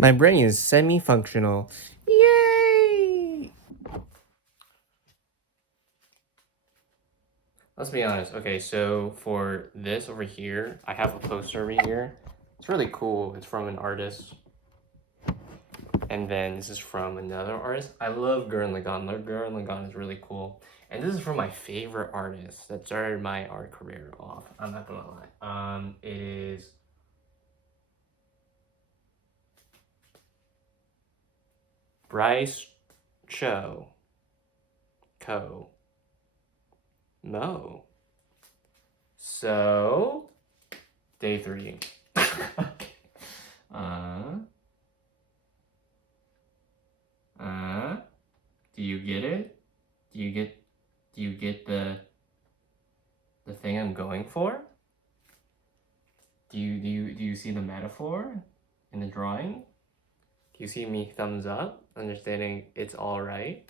My brain is semi-functional. Yay! Let's be honest. Okay, so for this over here, I have a poster over here. It's really cool. It's from an artist. And then this is from another artist. I love Gurren Lagann. Gurren Lagann is really cool. And this is from my favorite artist that started my art career off. I'm not gonna lie. It is Bryce Cho. Mo. So, day 3. Do you get it? Do you get the thing I'm going for? Do you see the metaphor in the drawing? Do you see me thumbs up, understanding it's all right?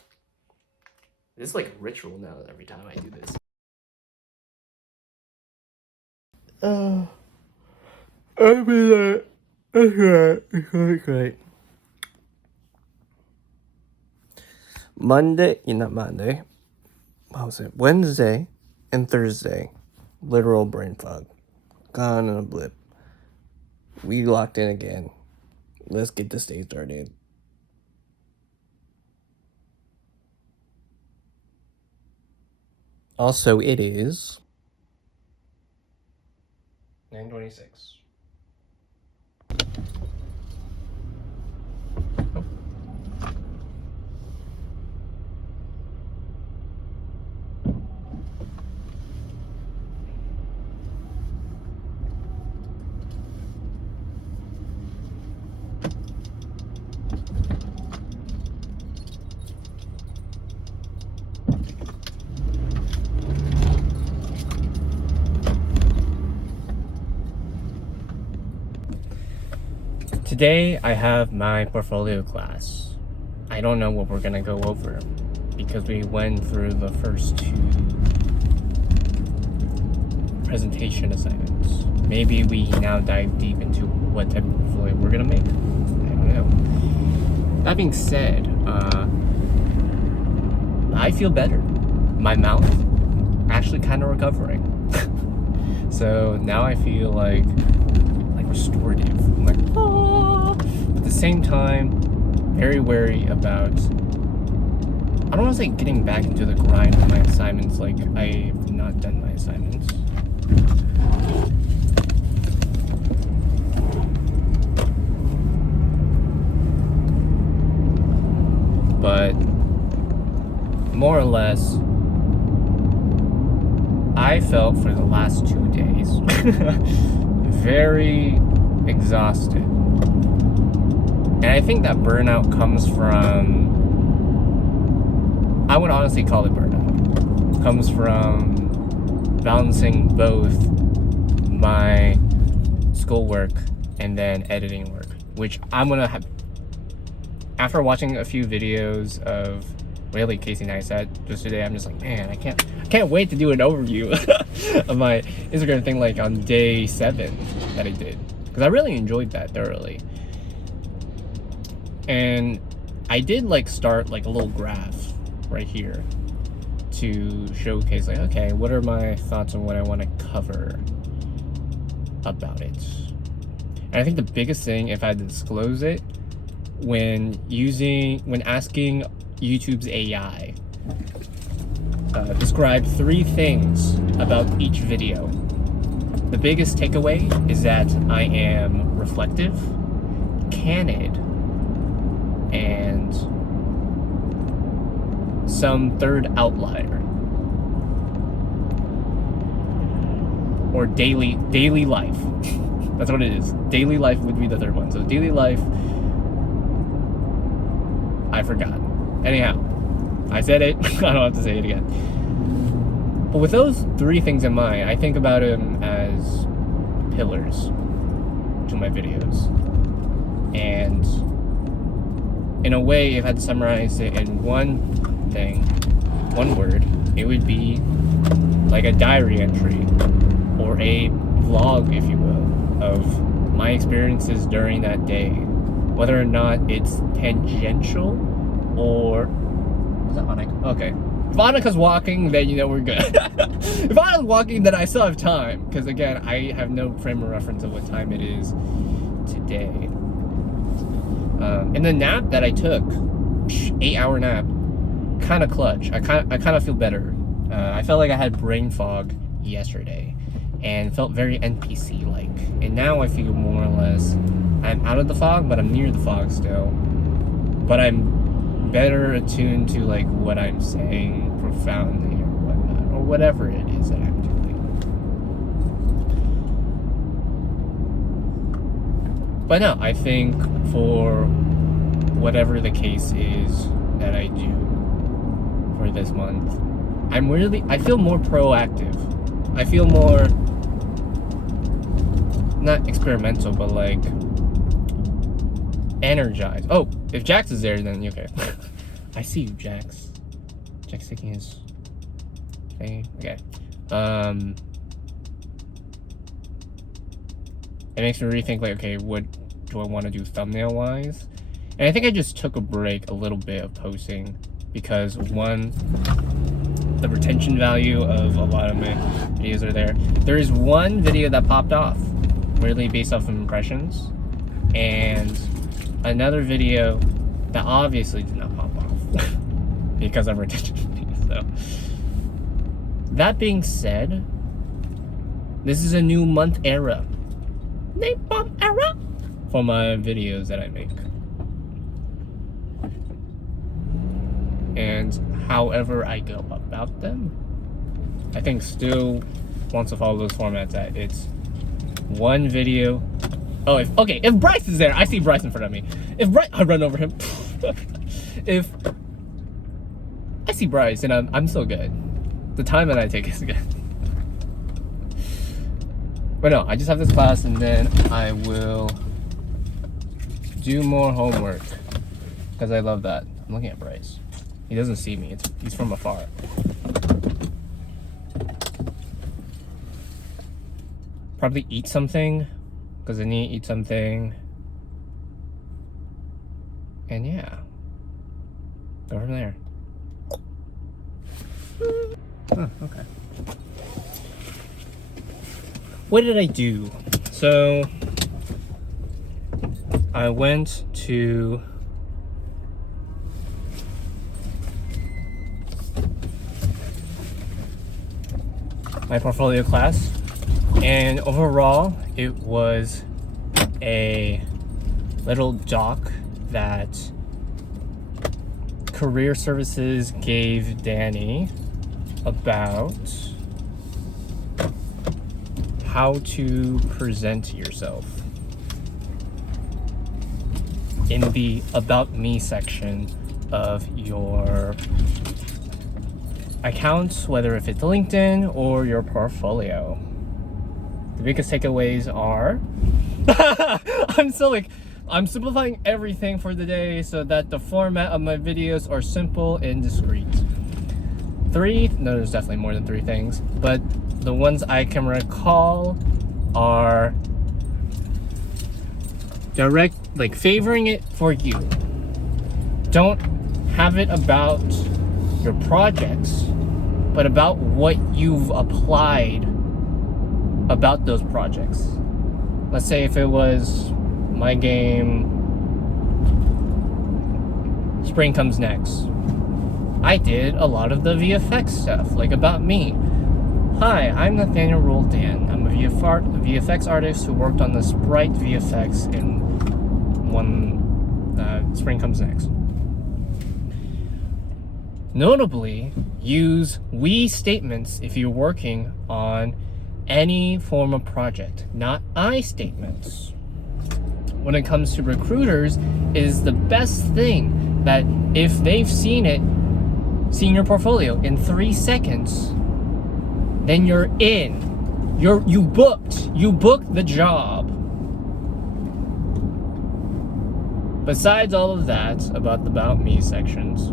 This is like a ritual now every time I do this. I mean, it's great. Not Monday. What was it? Wednesday and Thursday. Literal brain fog. Gone in a blip. We locked in again. Let's get this day started. Also, it is 9:26. Today I have my portfolio class. I don't know what we're gonna go over because we went through the first 2 presentation assignments. Maybe we now dive deep into what type of portfolio we're gonna make. I don't know. That being said, I feel better. My mouth actually kind of recovering. So now I feel like restorative. I'm like, ah. But at the same time, very wary about, I don't want to say getting back into the grind of my assignments. Like, I have not done my assignments. But more or less, I felt for the last 2 days very exhausted. And I think that burnout comes from, I would honestly call it burnout. Comes from balancing both my schoolwork and then editing work, which I'm gonna have. After watching a few videos of really Casey Neistat just today, I'm just like, man, I can't wait to do an overview of my Instagram thing like on day 7 that I did, because I really enjoyed that thoroughly. And I did like start like a little graph right here to showcase like, okay, what are my thoughts on what I want to cover about it. And I think the biggest thing, if I had to disclose it, when asking YouTube's AI, describe 3 things about each video. The biggest takeaway is that I am reflective, candid, and some third outlier. Or daily life. That's what it is. Daily life would be the third one. So daily life, I forgot. Anyhow, I said it. I don't have to say it again. But with those 3 things in mind, I think about them as pillars to my videos. And in a way, if I had to summarize it in one word, it would be like a diary entry or a vlog, if you will, of my experiences during that day whether or not it's tangential or... Is that Annika? Okay. If Annika's walking, then you know we're good. If Annika's walking, then I still have time. Because again, I have no frame of reference of what time it is today. And the nap that I took, 8-hour nap, kind of clutch. I kind of feel better. I felt like I had brain fog yesterday and felt very NPC-like. And now I feel more or less I'm out of the fog, but I'm near the fog still. But I'm better attuned to like what I'm saying profoundly or whatnot, or whatever it is that I'm doing. But no, I think for whatever the case is that I do for this month, I feel more proactive. I feel more, not experimental, but like energized. Oh, if Jax is there, then okay. I see you, Jax. Jax taking his thing. Okay. It makes me rethink, like, okay, what do I want to do thumbnail wise? And I think I just took a break a little bit of posting because one, the retention value of a lot of my videos are there. There is one video that popped off, really based off of impressions, and another video that obviously did not pop off because of retention. So that being said, this is a new month era. Napalm era for my videos that I make. And however I go about them, I think still wants to follow those formats that it's one video. Oh, if Bryce is there, I see Bryce in front of me. If Bryce, I run over him. If I see Bryce and I'm so good, the time that I take is good. But no, I just have this class and then I will do more homework because I love that. I'm looking at Bryce. He doesn't see me. He's from afar. Probably eat something because I need to eat something. And yeah, go from there. Oh, okay. What did I do? So I went to my portfolio class, and overall it was a little doc that Career Services gave Danny about how to present yourself in the About Me section of your accounts, whether if it's LinkedIn or your portfolio. The biggest takeaways are I'm simplifying everything for the day so that the format of my videos are simple and discreet. There's definitely more than 3 things, but the ones I can recall are direct, like favoring it for you. Don't have it about your projects, but about what you've applied about those projects. Let's say if it was my game Spring Comes Next, I did a lot of the VFX stuff, like About Me. Hi, I'm Nathaniel Roldan. I'm a VFX artist who worked on the Sprite VFX in Spring Comes Next. Notably, use we statements if you're working on any form of project, not I statements. When it comes to recruiters, it is the best thing that if they've seen your portfolio in 3 seconds, then you're in. You booked the job. Besides all of that about the About Me sections,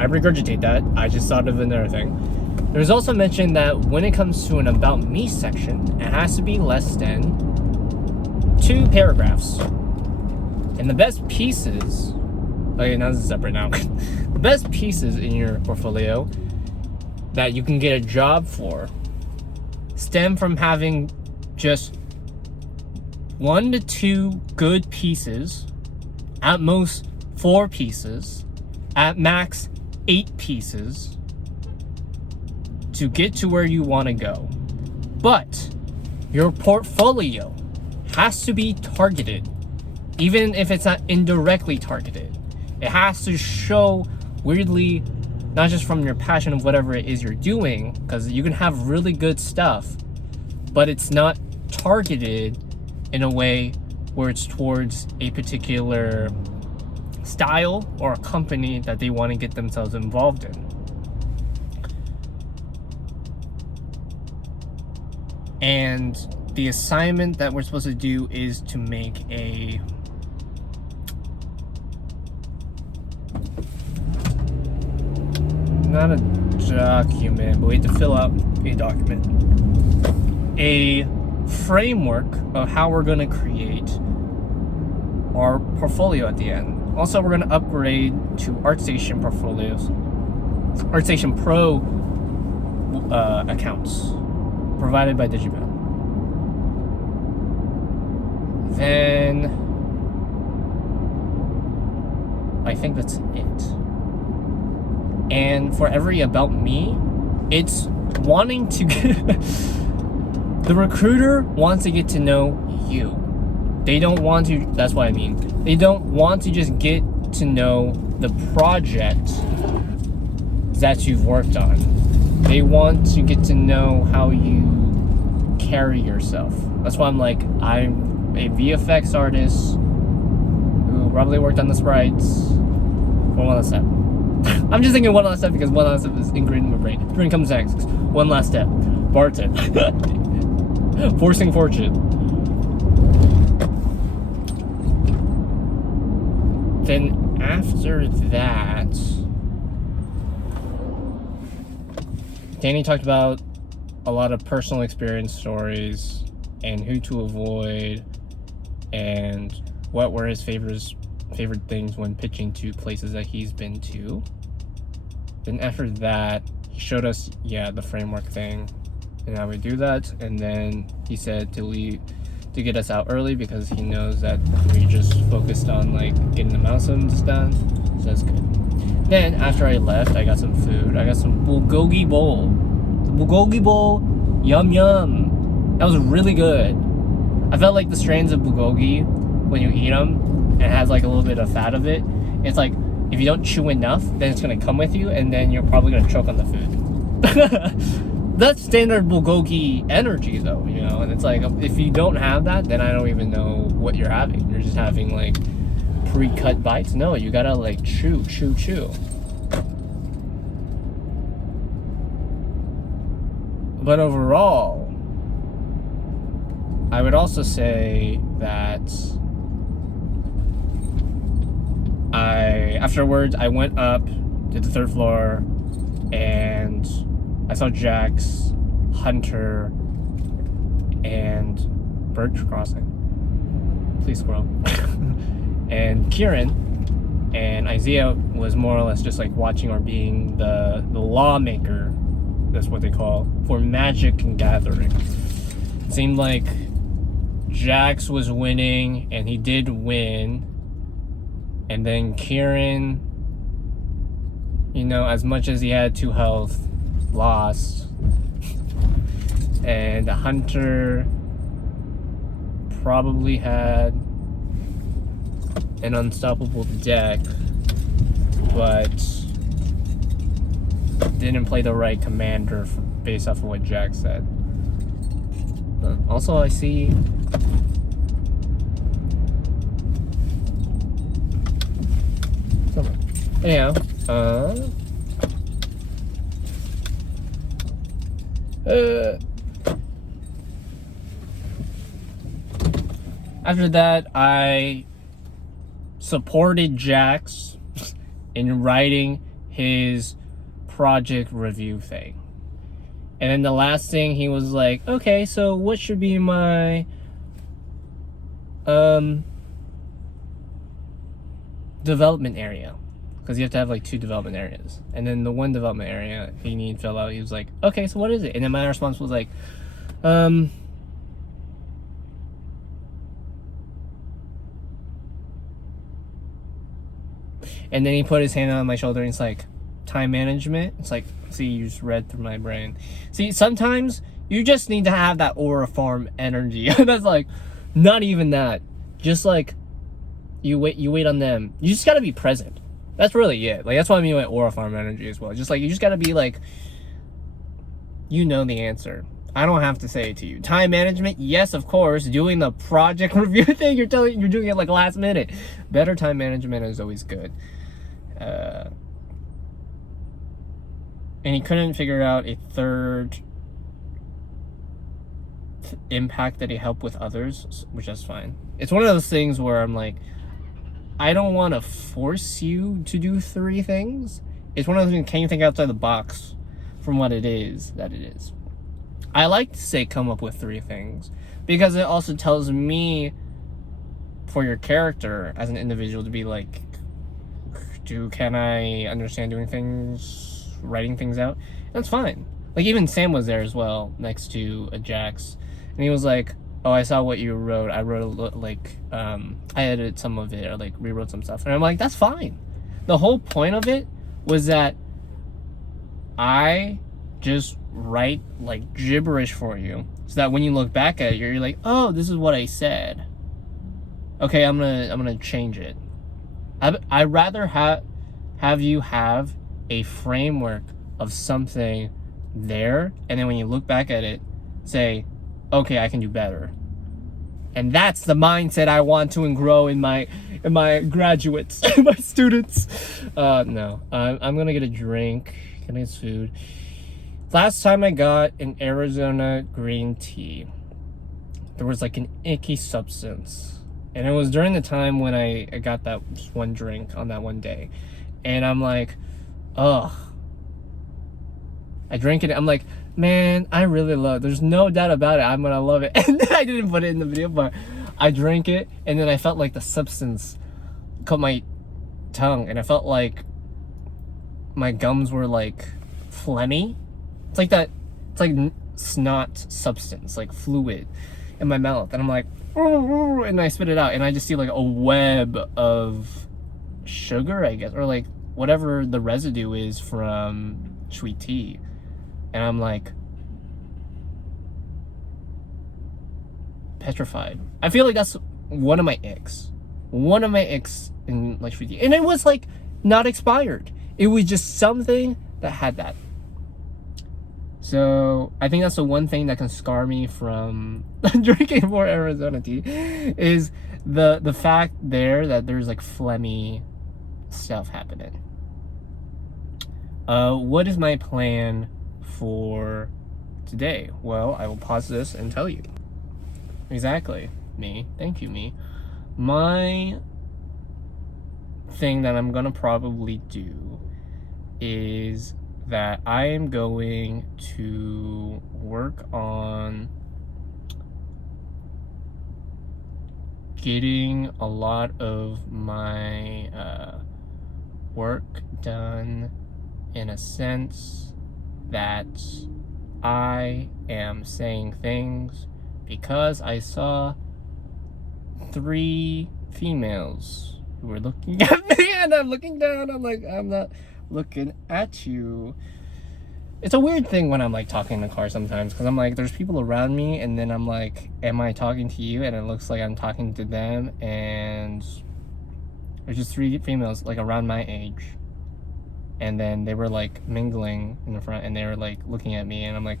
I regurgitate that. I just thought of another thing. There's also mention that when it comes to an About Me section, it has to be less than 2 2 paragraphs. And the best pieces, okay, now this is separate now. The best pieces in your portfolio that you can get a job for stem from having just 1 to 2 good pieces, at most 4 pieces, at max 8 pieces to get to where you want to go. But your portfolio has to be targeted, even if it's not indirectly targeted. It has to show weirdly, not just from your passion of whatever it is you're doing, because you can have really good stuff, but it's not targeted in a way where it's towards a particular style or a company that they want to get themselves involved in. And the assignment that we're supposed to do is to make a not a document, but we have to fill out a document, a framework of how we're going to create our portfolio at the end. Also, we're going to upgrade to ArtStation portfolios, ArtStation Pro accounts provided by Digipen. Then I think that's it. And for every about me, it's wanting to get the recruiter wants to get to know you. They don't want to, that's what I mean. They don't want to just get to know the project that you've worked on. They want to get to know how you carry yourself. That's why I'm like, I'm a VFX artist who probably worked on the sprites for One Last Step. I'm just thinking One Last Step because One Last Step is ingrained in my brain. Dream comes next. One Last Step. Barton. Forcing Fortune. Then after that, Danny talked about a lot of personal experience stories and who to avoid and what were his favorite things when pitching to places that he's been to. Then after that, he showed us, the framework thing and how we do that. And then he said to get us out early because he knows that we just focused on like getting the milestones done. So that's good. Then after I left, I got some food. I got some bulgogi bowl. The bulgogi bowl, yum yum. That was really good. I felt like the strains of bulgogi, when you eat them, and it has like a little bit of fat of it. It's like if you don't chew enough, then it's gonna come with you, and then you're probably gonna choke on the food. That's standard bulgogi energy, though, you know. And it's like if you don't have that, then I don't even know what you're having. You're just having like pre-cut bites. No, you gotta like chew. But overall, I would also say that afterwards I went up to the 3rd floor and I saw Jax, Hunter, and Birch Crossing. Please scroll. And Kieran and Isaiah was more or less just like watching or being the lawmaker, that's what they call, for Magic and Gathering. It seemed like Jax was winning, and he did win. And then Kieran, you know, as much as he had 2 health, lost. And the Hunter probably had an unstoppable deck, but didn't play the right commander based off of what Jack said. Also, I see anyhow, after that, I supported Jax in writing his project review thing. And then the last thing he was like, okay, so what should be my development area, because you have to have like 2 development areas, and then the one development area he needed to fill out, he was like, okay, so what is it? And then my response was like, and then he put his hand on my shoulder and it's like, time management. It's like, see, you just read through my brain. See, sometimes you just need to have that aura farm energy. That's like, not even that. Just like, you wait on them. You just gotta be present. That's really it. Like, that's what I mean by aura farm energy as well. Just like, you just gotta be like, you know the answer. I don't have to say it to you. Time management, yes, of course. Doing the project review thing, you're doing it like last minute. Better time management is always good. And he couldn't figure out a third impact that he helped with others, which is fine. It's one of those things where I'm like, I don't want to force you to do 3 things. It's one of those things, can you think outside the box from what it is that it is? I like to say come up with 3 things, because it also tells me, for your character as an individual, to be like, can I understand doing things, writing things out? That's fine. Like, even Sam was there as well, next to Jax, and he was like, oh, I saw what you wrote. I wrote I edited some of it, or like rewrote some stuff. And I'm like, that's fine. The whole point of it was that I just write like gibberish for you, so that when you look back at it, you're like, oh, this is what I said. Okay, I'm gonna change it. I'd rather have you have a framework of something there, and then when you look back at it, say, okay, I can do better. And that's the mindset I want to grow in my graduates, my students. No, I'm gonna get a drink, get his food. Last time I got an Arizona green tea, there was like an icky substance. And it was during the time when I got that one drink on that one day. And I'm like, ugh. I drank it, I'm like, man, I really love it. There's no doubt about it, I'm gonna love it. And then I didn't put it in the video, but I drank it, and then I felt like the substance cut my tongue, and I felt like my gums were like phlegmy. It's like that, it's like snot substance, like fluid in my mouth. And I'm like, and I spit it out, and I just see like a web of sugar, I guess, or like whatever the residue is from sweet tea. And I'm like petrified. I feel like that's one of my icks in like sweet tea. And it was like not expired. It was just something that had that. So I think that's the one thing that can scar me from drinking more Arizona tea, is the fact there that there's like phlegmy stuff happening. What is my plan for today? Well, I will pause this and tell you. Exactly, me. Thank you, me. My thing that I'm gonna probably do is that I am going to work on getting a lot of my work done, in a sense that I am saying things because I saw 3 females who were looking at me, and I'm looking down. I'm like, I'm not looking at you. It's a weird thing when I'm like talking in the car sometimes, because I'm like, there's people around me, and then I'm like, am I talking to you? And it looks like I'm talking to them, and there's just 3 females like around my age, and then they were like mingling in the front, and they were like looking at me, and I'm like,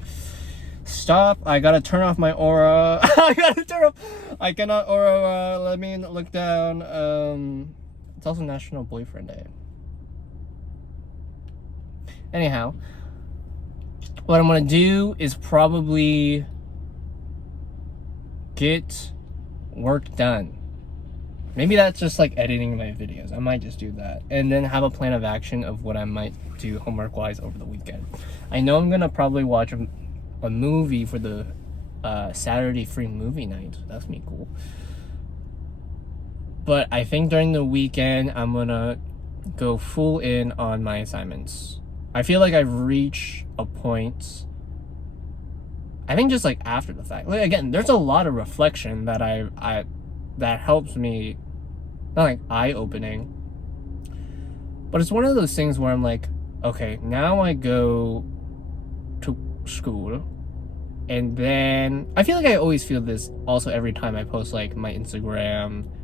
stop, I gotta turn off my aura. I cannot aura, let me look down. It's also National Boyfriend Day. Anyhow, what I'm gonna do is probably get work done. Maybe that's just like editing my videos. I might just do that, and then have a plan of action of what I might do homework wise over the weekend. I know I'm gonna probably watch a movie for the Saturday free movie night. That's gonna be cool. But I think during the weekend, I'm gonna go full in on my assignments. I feel like I've reached a point, I think just like after the fact. Like, again, there's a lot of reflection that I that helps me, not like eye-opening, but it's one of those things where I'm like, okay, now I go to school, and then I feel like I always feel this also every time I post like my Instagram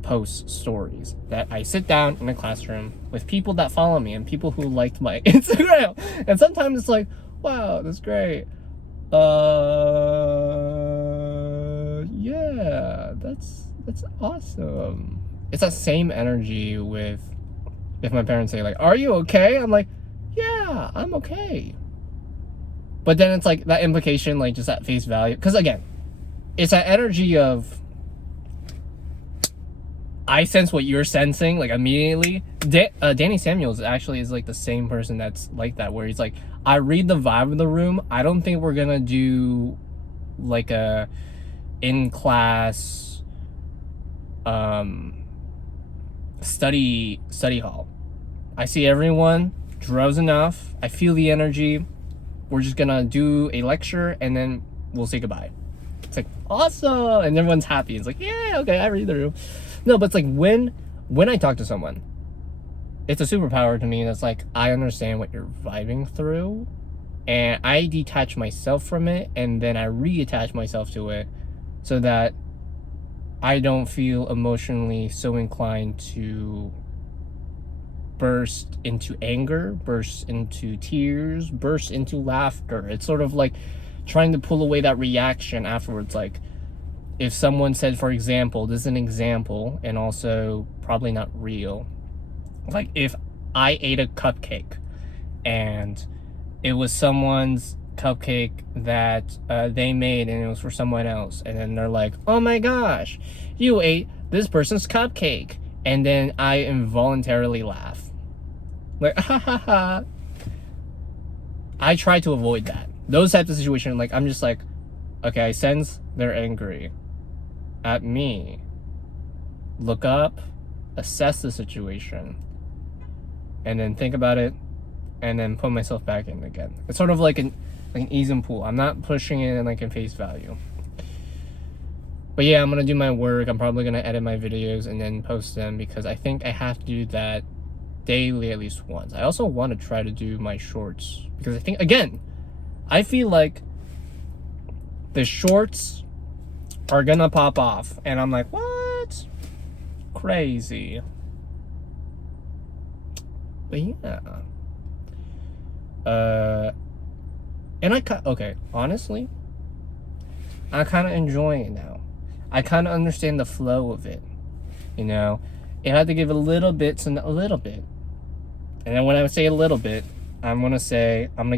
post stories, that I sit down in a classroom with people that follow me and people who liked my Instagram, and sometimes it's like, wow, that's great. Yeah, that's awesome. It's that same energy with if my parents say like, are you okay? I'm like, yeah, I'm okay. But then it's like that implication, like just at face value, because again, it's that energy of I sense what you're sensing, like immediately. Danny Samuels actually is like the same person that's like that, where he's like, I read the vibe of the room. I don't think we're gonna do like a in-class study hall. I see everyone drowsy enough. I feel the energy. We're just gonna do a lecture and then we'll say goodbye. It's like, awesome, and everyone's happy. It's like, yeah, okay, I read the room. No, but it's like when I talk to someone, it's a superpower to me that's like, I understand what you're vibing through, and I detach myself from it, and then I reattach myself to it so that I don't feel emotionally so inclined to burst into anger, burst into tears, burst into laughter. It's sort of like trying to pull away that reaction afterwards. Like, if someone said, for example, this is an example and also probably not real, like if I ate a cupcake and it was someone's cupcake that they made and it was for someone else, and then they're like, oh my gosh, you ate this person's cupcake, and then I involuntarily laugh, like, ha ha ha. I try to avoid that. Those types of situations, like, I'm just like, okay, I sense they're angry at me. Look up, assess the situation, and then think about it, and then put myself back in again. It's sort of like an ease and pull. I'm not pushing it in like in face value. But yeah, I'm gonna do my work. I'm probably gonna edit my videos and then post them, because I think I have to do that daily at least once. I also want to try to do my shorts, because I think, again, I feel like the shorts are gonna pop off, and I'm like, what? Crazy. But yeah. And okay, honestly, I kind of enjoy it now. I kind of understand the flow of it, you know? If I had to give a little bit to a little bit, and then when I say a little bit, I'm gonna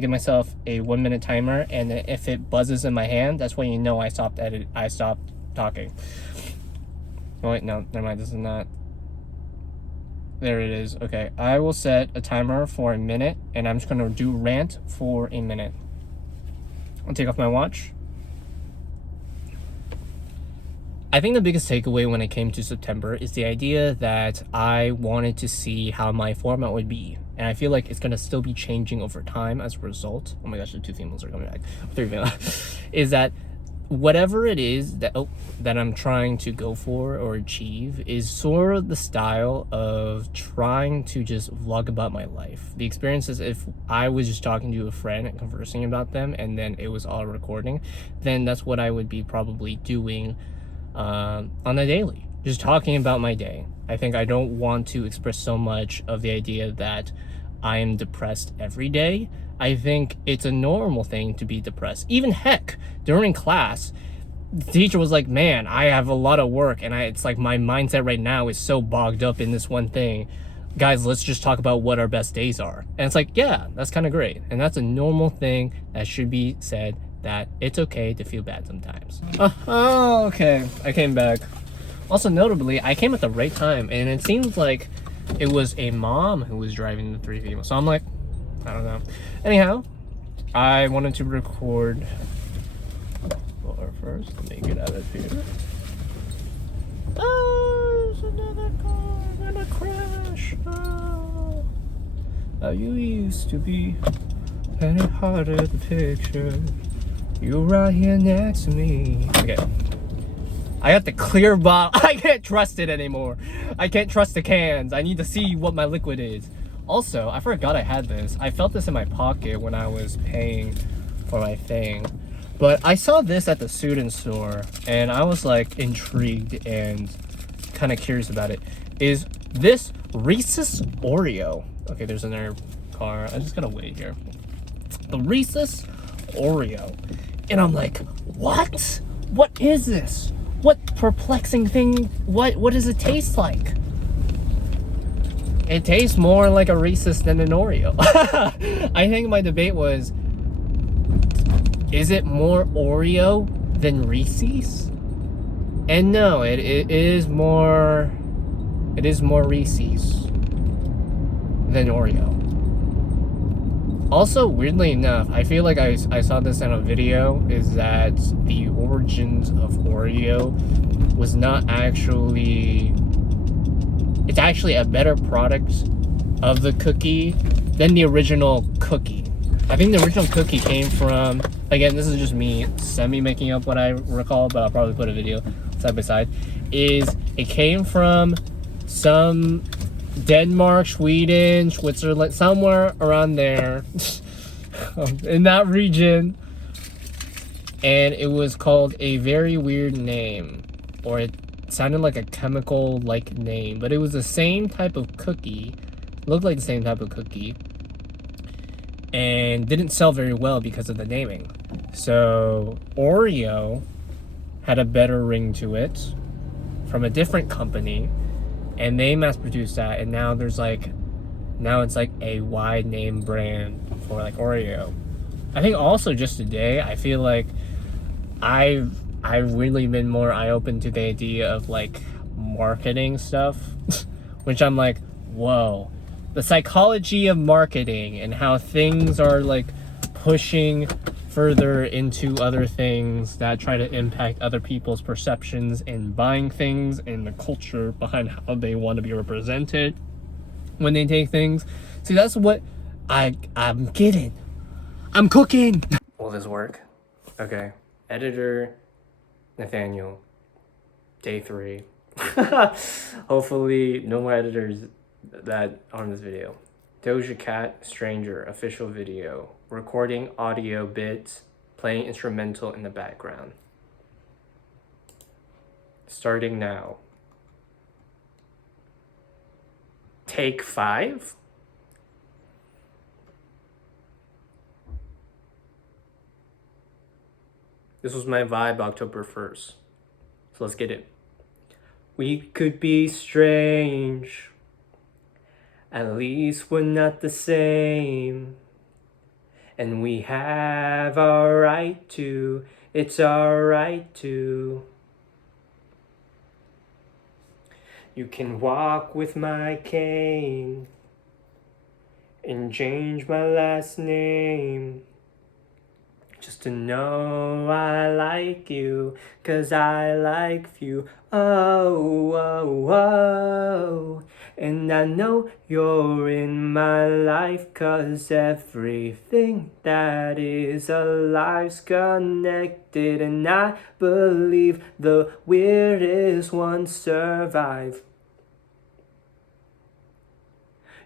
give myself a 1 minute timer, and if it buzzes in my hand, that's when you know I stopped talking. Oh wait, no, never mind, this is not. There it is. Okay, I will set a timer for a minute, and I'm just gonna do rant for a minute. I'll take off my watch. I think the biggest takeaway when it came to September is the idea that I wanted to see how my format would be. And I feel like it's going to still be changing over time as a result. Oh my gosh, the 2 females are coming back. 3 females. Is that whatever it is that I'm trying to go for or achieve is sort of the style of trying to just vlog about my life. The experience is, if I was just talking to a friend and conversing about them and then it was all recording, then that's what I would be probably doing on a daily, just talking about my day. I think I don't want to express so much of the idea that I am depressed every day. I think it's a normal thing to be depressed. Even heck, during class, the teacher was like, man, I have a lot of work, and it's like my mindset right now is so bogged up in this one thing. Guys, let's just talk about what our best days are. And it's like, yeah, that's kind of great. And that's a normal thing that should be said, that it's okay to feel bad sometimes. Oh, okay. I came back. Also, notably, I came at the right time, and it seems like it was a mom who was driving the 3 females. So I'm like, I don't know. Anyhow, I wanted to record first. Let me get out of here. there's another car gonna crash. Oh, how you used to be, and it harder to picture. You right here next to me. Okay. I got the clear bottle. I can't trust it anymore. I can't trust the cans. I need to see what my liquid is. Also, I forgot I had this. I felt this in my pocket when I was paying for my thing. But I saw this at the student store, and I was like intrigued and kind of curious about it. Is this Reese's Oreo? Okay, there's another car. I'm just gonna wait here. The Reese's Oreo. And I'm like, what? What is this? What perplexing thing? What does it taste like? It tastes more like a Reese's than an Oreo. I think my debate was, is it more Oreo than Reese's? And no, it is more Reese's than Oreo. Also, weirdly enough, I feel like I saw this in a video, is that the origins of Oreo was not actually... It's actually a better product of the cookie than the original cookie. I think the original cookie came from... Again, this is just me semi-making up what I recall, but I'll probably put a video side by side. Is it came from some... Denmark, Sweden, Switzerland, somewhere around there in that region, and it was called a very weird name, or it sounded like a chemical like name, but it was the same type of cookie, looked like the same type of cookie, and didn't sell very well because of the naming. So Oreo had a better ring to it from a different company, and they mass produced that, and now it's like a wide name brand for like Oreo. I think also just today, I feel like I've really been more eye-open to the idea of like marketing stuff, which I'm like, whoa, the psychology of marketing and how things are like pushing further into other things that try to impact other people's perceptions and buying things and the culture behind how they want to be represented when they take things. See, that's what I'm getting. I'm cooking. Will this work? Okay. Editor Nathaniel. Day 3. Hopefully no more editors that are in this video. Doja Cat Stranger official video. Recording audio bits, playing instrumental in the background. Starting now. Take 5? This was my vibe October 1st. So let's get it. We could be strange. At least we're not the same. And we have our right to, it's our right to. You can walk with my cane and change my last name just to know I like you, 'cause I like you. Oh, oh, oh. And I know you're in my life, 'cause everything that is alive's connected, and I believe the weirdest ones survive.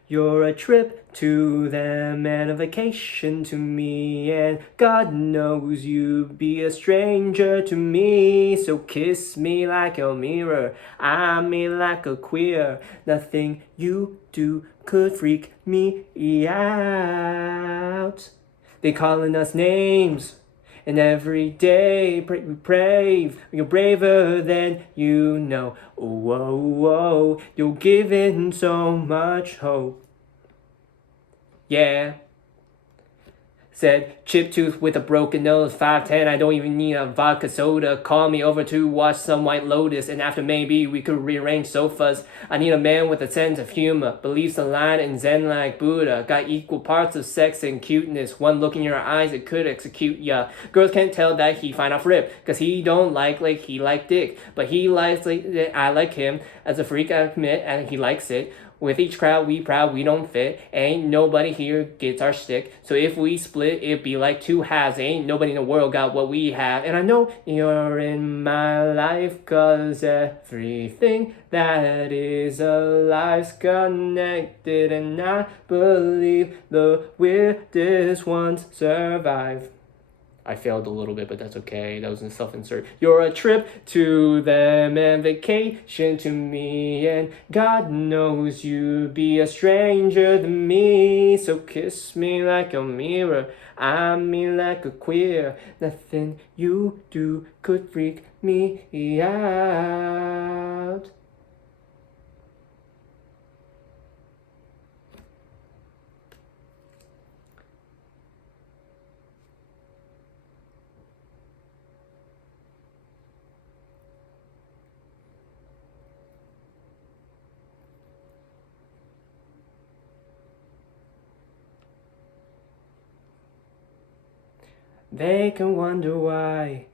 You're a trip to them and a vacation to me, and God knows you'd be a stranger to me. So kiss me like a mirror, I mean like a queer. Nothing you do could freak me out. They calling us names, and every day we pray, you're braver than you know. Whoa, whoa, you're giving so much hope. Yeah, Said chip tooth with a broken nose, 5'10", I don't even need a vodka soda. Call me over to watch some White Lotus, and after maybe we could rearrange sofas. I need a man with a sense of humor, believes the line in Zen like Buddha. Got equal parts of sex and cuteness. One look in your eyes, it could execute ya. Girls can't tell that he find off rip, cause he don't like he like dick. But he likes I like him. As a freak I admit, and he likes it. With each crowd we proud we don't fit. Ain't nobody here gets our stick. So if we split, it'd be like two halves. Ain't nobody in the world got what we have. And I know you're in my life, cause everything that is alive's connected. And I believe the weirdest ones survive. I failed a little bit, but that's okay. That was in self-insert. You're a trip to them and vacation to me, and God knows you'd be a stranger than me. So kiss me like a mirror, I mean like a queer. Nothing you do could freak me out. They can wonder why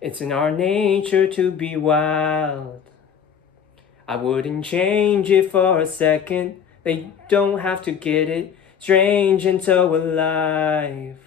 it's in our nature to be wild. I wouldn't change it for a second. They don't have to get it. Strange and so alive.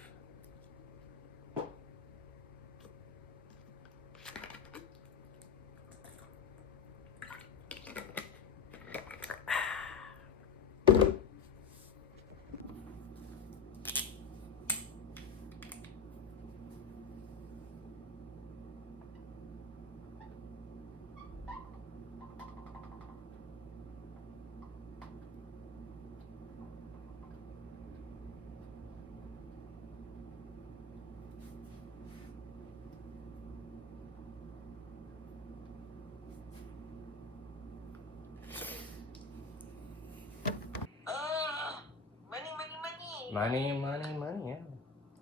Money, money, money, yeah.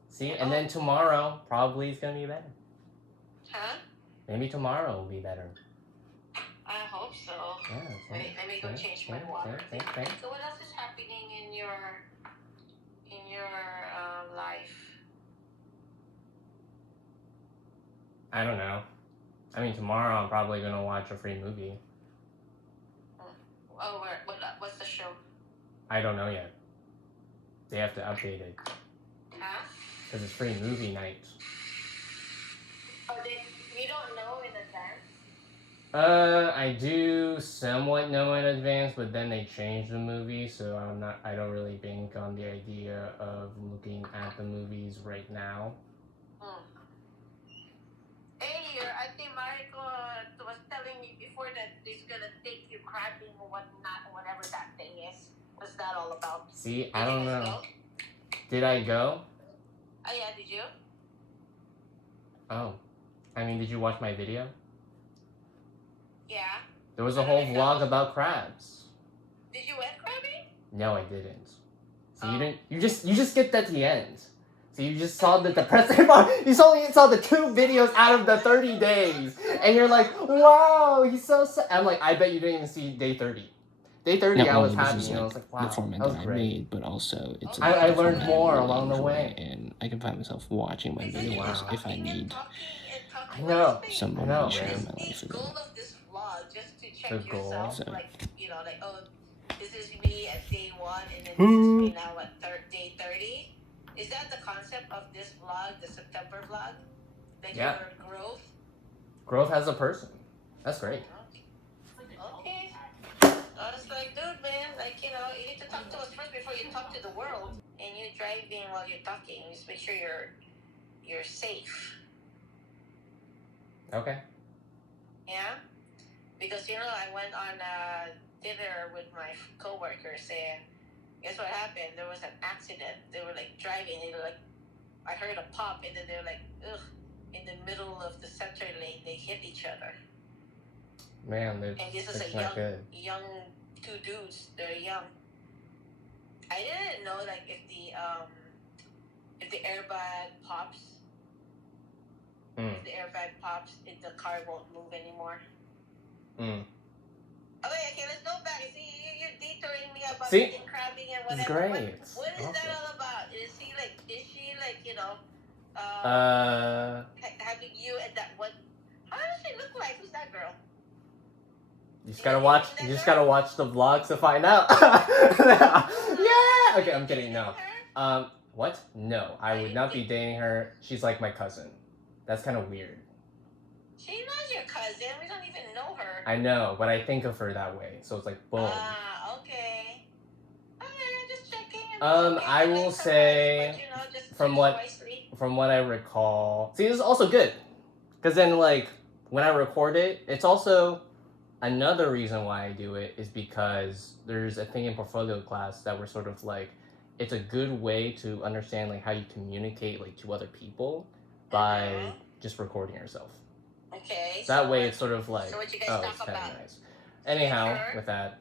See, and then tomorrow probably is gonna be better. Huh? Maybe tomorrow will be better. I hope so. Yeah. Wait, let me go change my water. So what else is happening in your life? I don't know. I mean, tomorrow I'm probably gonna watch a free movie. Oh, what's the show? I don't know yet. They have to update it. Huh? Because it's free movie night. Oh, we don't know in advance? I do somewhat know in advance, but then they changed the movie, so I don't really bank on the idea of looking at the movies right now. Earlier, I think Mariko was telling me before that he's gonna take you crabbing or whatnot, whatever that thing is. What's that all about? See, I don't know. Did I go? Oh yeah, did you? Oh. I mean, did you watch my video? Yeah. There was a whole vlog about crabs. Did you went crabbing? No, I didn't. So you didn't. You just skipped at the end. So you just saw the depressing part. You only saw the 2 videos out of the 30 days, and you're like, "Wow, he's so sad." I'm like, I bet you didn't even see day 30. Day 30, I was happy, and I was like, "Wow, the format that was that great." I made, but also it's I a learned format more I really along the enjoy, way. and I can find myself watching my videos if I need I know. some I know, motivation in man. my life. The goal of this vlog just to check The goal? yourself, So- like oh, this is me at day 1, and then this is me now at day 30. Is that the concept of this vlog, the September vlog? Like Yeah. your growth? Growth as a person. That's great. Okay. I was like, dude, man, like, you need to talk to us first before you talk to the world. And you driving while you're talking, just make sure you're safe. Okay. Yeah? Because, I went on dinner with my coworkers, and guess what happened? There was an accident. They were, like, driving, and they were, like, I heard a pop, and then they were, like, ugh, in the middle of the center lane, they hit each other. Man, And this is it's a not good. young 2 dudes. They're young. I didn't know, like, if if the airbag pops, Mm. if the airbag pops, if the car won't move anymore. Mm. Okay, let's go back. See, you're detouring me about See? eating crabbing and It's whatever. great. What is that Awesome. all about? Is she like, you know, having you and that one? How does she look like? Who's that girl? You just gotta watch. You just gotta watch the vlogs to find out. Yeah. Okay, I'm kidding. No. What? No, I would not be dating her. She's like my cousin. That's kind of weird. She's not your cousin. We don't even know her. I know, but I think of her that way. So it's like boom. Okay. Okay, just checking. I will say, but, you know, just from choose what wisely. from what I recall. See, this is also good, because then like when I record it, it's also another reason why I do it is because there's a thing in portfolio class that we're sort of like, it's a good way to understand like how you communicate like to other people by just recording yourself. Okay. So that way it's sort of like, so what you guys oh, talk it's kind about? of nice. Anyhow, Sure. with that,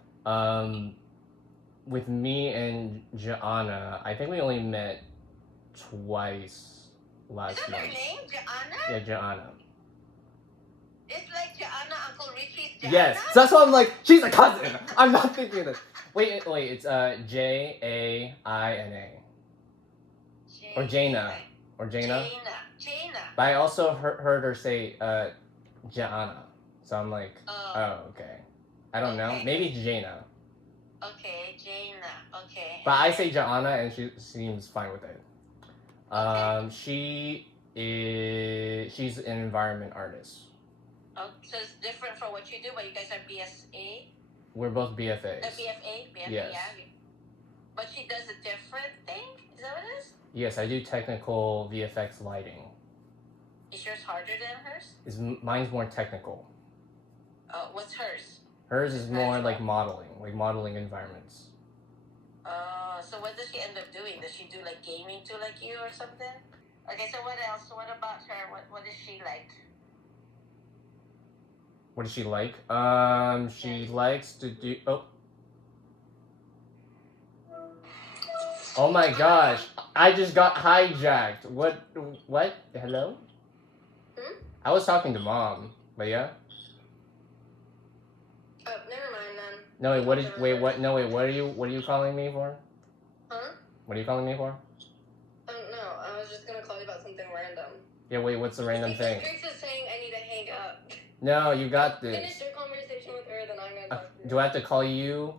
with me and Joanna, I think we only met twice last Is that month. her name, Joanna? Yeah, Joanna. It's like Joanna, Uncle Richie's Joanna? Yes, so that's why I'm like, she's a cousin. I'm not thinking of this. Wait, it's Jaina. Or Jaina. Or Jaina. Jaina. But I also heard her say Joanna. So I'm like, oh, okay. I don't know. Okay. Maybe it's Jaina. Okay, Jaina. Okay. But I say Joanna and she seems fine with it. Okay. She's an environment artist. Oh, so it's different from what you do, but you guys are BSA? We're both BFAs. BFA? BFA, Yes. yeah. But she does a different thing? Is that what it is? Yes, I do technical VFX lighting. Is yours harder than hers? Mine's more technical. What's hers? Hers is more like modeling environments. So what does she end up doing? Does she do like gaming too, like you or something? Okay, so what else? What about her? What is she like? What does she like? She likes to do. Oh my gosh! I just got hijacked. What? Hello? I was talking to mom, but yeah. Oh, never mind then. No wait. What are you calling me for? Huh? What are you calling me for? No, I was just gonna call you about something random. Yeah, wait. What's the random thing? Grace is saying I need to hang up. No, you got this. Finish your conversation with her, then I'm gonna talk to you. Do I have to call you?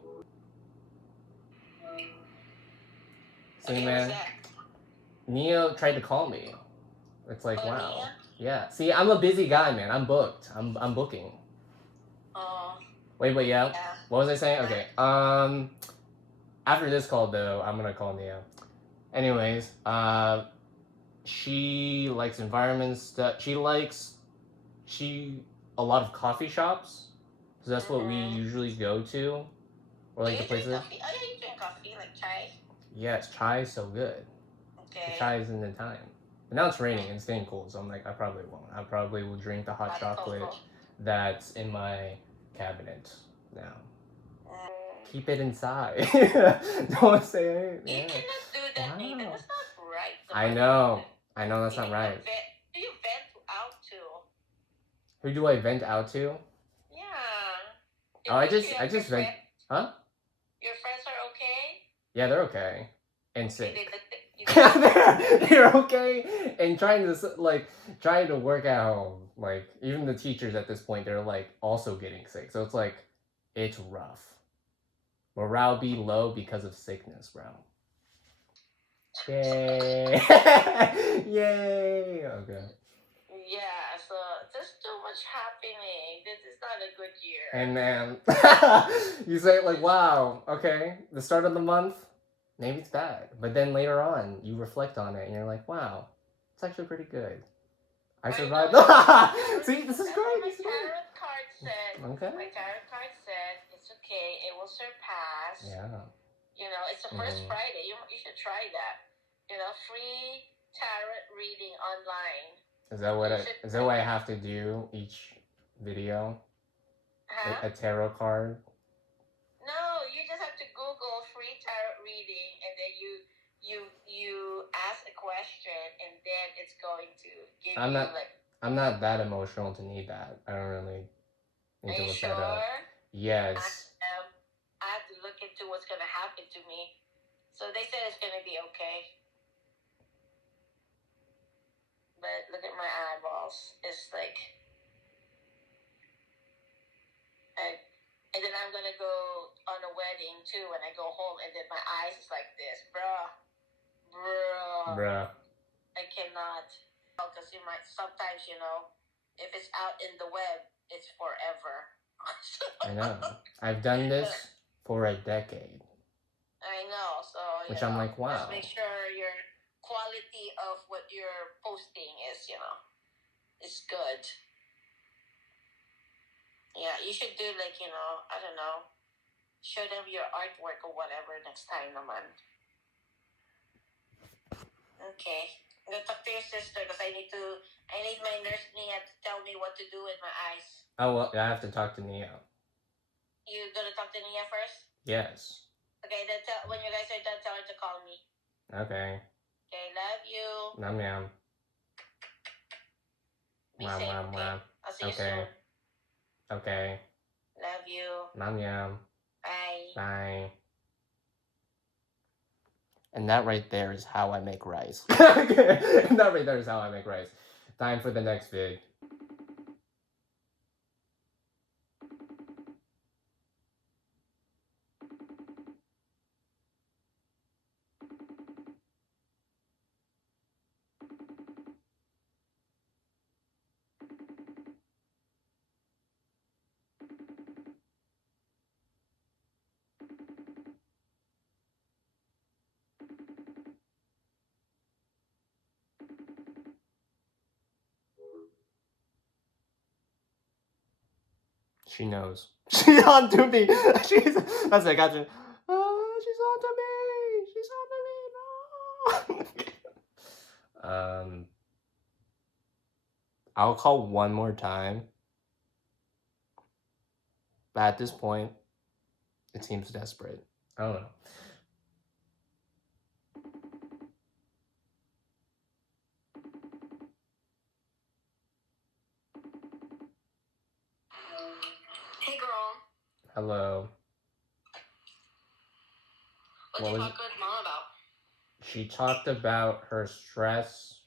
See, Okay, man. what's that? Neo tried to call me. It's like, wow. Nia? Yeah. See, I'm a busy guy, man. I'm booked. I'm booking. Wait, yeah. Yeah. What was I saying? Okay. After this call though, I'm gonna call Neo. Anyways, she likes environment stuff. She likes a lot of coffee shops. So that's what we usually go to. Or like the places. Coffee? Oh yeah, you drink coffee, like chai. Yes, chai is so good. Okay. The chai is in the time. But now it's raining and staying cold, so I'm like, I probably won't. I probably will drink the hot chocolate that's in my cabinet now. Keep it inside. Don't say anything. You cannot do that, Nathan. That's not right. I know that's not right. Who do you vent out to? Who do I vent out to? Yeah. Oh, I just vent. Huh? Your friends are okay? Yeah, they're okay. And sick. They They're okay and trying to work at home. Like even the teachers at this point, they're like also getting sick. So it's like it's rough. Morale be low because of sickness, bro. Yay! Yay! Okay. Yeah, so there's too much happening. This is not a good year. And then you say like, wow, okay, the start of the month, maybe it's bad. But then later on, you reflect on it and you're like, wow, it's actually pretty good. I survived. See, this is great. My tarot card said. Okay. My tarot card said it's okay. It will surpass. Yeah. You know, it's the first Friday. You should try that. You know, free tarot reading online. Is that what I have to do each video? Huh? A tarot card? No, you just have to Google free tarot reading and then you you ask a question and then it's going to give I'm you not- like. I'm not that emotional to need that. I don't really need Are to you look that up. sure? Yes. I have to look into what's gonna happen to me. So they said it's gonna be okay. But look at my eyeballs. It's like, and then I'm gonna go on a wedding too when I go home, and then my eyes is like this, bruh. I cannot, because you might sometimes, if it's out in the web, it's forever. I know. I've done this for a decade. I know, so Which I'm like, wow. Just make sure your quality of what you're posting is, is good. Yeah, you should do like, I don't know, show them your artwork or whatever next time naman. Okay. I'm gonna talk to your sister because I need my nurse Nia to tell me what to do with my eyes. Oh, well, I have to talk to Nia. You gonna talk to Nia first? Yes. Okay, then when you guys are done, tell her to call me. Okay. Okay, love you. Nom yum. Be safe, okay? I'll see you soon. Okay. Love you. Nom yum. Bye. Bye. And that right there is how I make rice. That right there is how I make rice. Time for the next vid. She knows. She's on to me. That's it. I got you. Oh, she's on to me. She's on to me. No. I'll call one more time. But at this point, it seems desperate. I don't know. Hey, girl. Hello. What did you talk with Mom about? She talked about her stress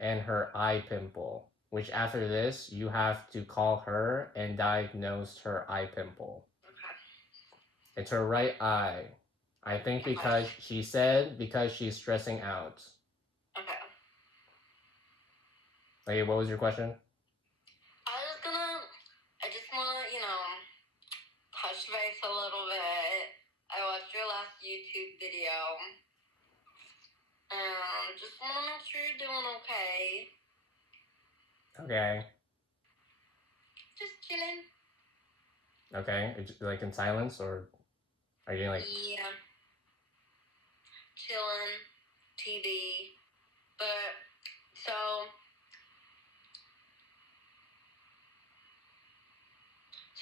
and her eye pimple, which after this, you have to call her and diagnose her eye pimple. Okay. It's her right eye. I think because she's stressing out. Okay. Wait, what was your question? I just want to, touch base a little bit. I watched your last YouTube video. Just want to make sure you're doing okay. Okay. Just chilling. Okay. Like in silence, or are you like? Yeah. Chilling. TV. But, so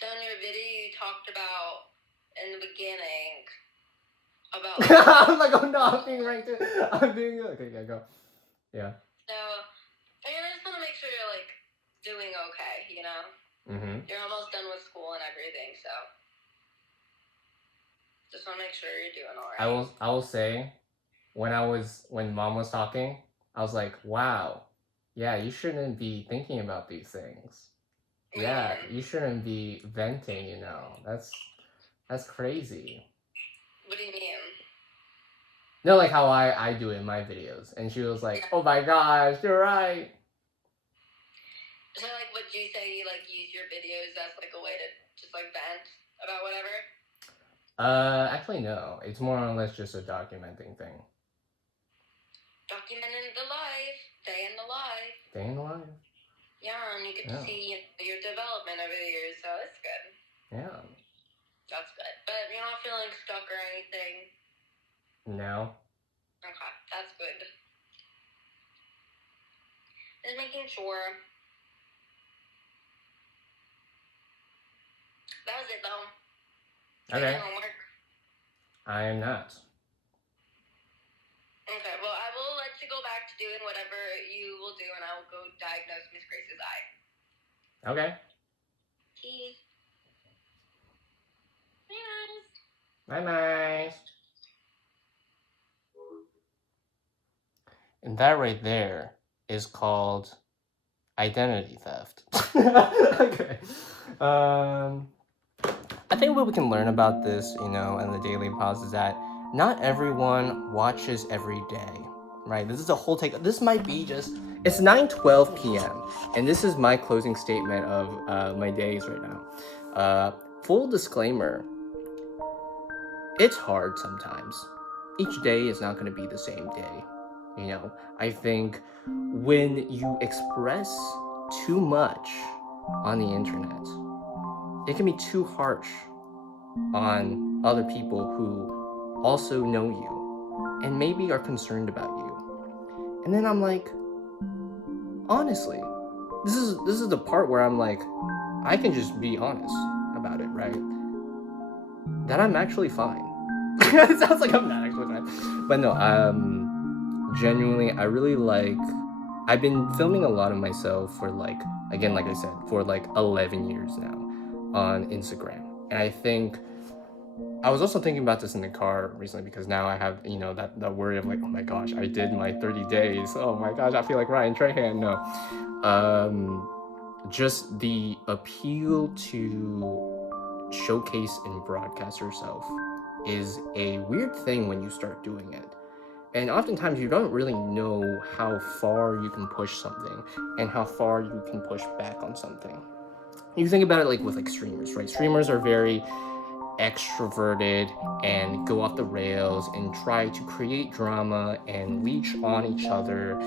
in your video you talked about, in the beginning, about... I'm like, oh no, I'm being ranked. I'm being good. Okay, yeah, go. Yeah. So, I just want to make sure you're, like, doing okay, Mm-hmm. You're almost done with school and everything, so just want to make sure you're doing all right. I will say, when Mom was talking, I was like, wow, yeah, you shouldn't be thinking about these things. Yeah, you shouldn't be venting. That's crazy. What do you mean? No, like how I do it in my videos, and she was like, oh my gosh, you're right. So, like, would you say you, like, use your videos as, like, a way to just, like, vent about whatever? Actually, no. It's more or less just a documenting thing. Documenting the life. Day in the life. Day in the life. Yeah, and you get to see your development over the years, so it's good. Yeah. That's good. But you're not feeling stuck or anything? No. Okay, that's good. Just making sure. That was it, though. Okay. Homework? I am not. to do and whatever you will do, and I will go diagnose Miss Grace's eye. Okay. Okay. Bye. And that right there is called identity theft. Okay. I think what we can learn about this, in the Daily Pause is that not everyone watches every day, right? This is a whole take. This might be it's 9:12 p.m. and this is my closing statement of my days right now. Full disclaimer, it's hard sometimes. Each day is not going to be the same day. I think when you express too much on the internet, it can be too harsh on other people who also know you and maybe are concerned about you. And then I'm like, honestly, this is the part where I'm like, I can just be honest about it, right? That I'm actually fine. It sounds like I'm not actually fine. But no, genuinely, I've been filming a lot of myself for like I said, for like 11 years now on Instagram. And I think I was also thinking about this in the car recently because now I have, that worry of like, oh my gosh, I did my 30 days. Oh my gosh, I feel like Ryan Trahan. No. Just the appeal to showcase and broadcast yourself is a weird thing when you start doing it. And oftentimes you don't really know how far you can push something and how far you can push back on something. You think about it like with like streamers, right? Streamers are very extroverted and go off the rails and try to create drama and leech on each other